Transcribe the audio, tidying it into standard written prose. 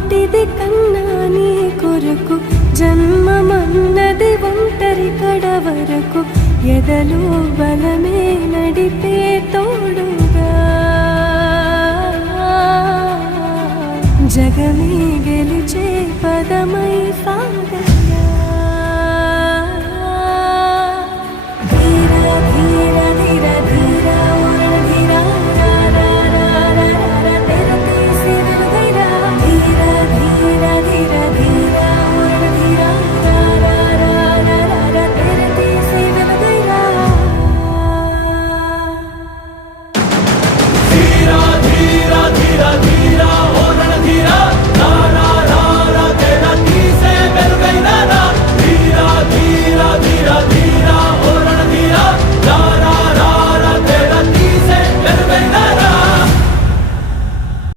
మాటిది కన్నా నీ కొరకు జన్మమన్నది ఒంటరి కడ వరకు ఎదలో బలమే నడిపే తోడుగా జగమే గెలిచే పదమై సాగ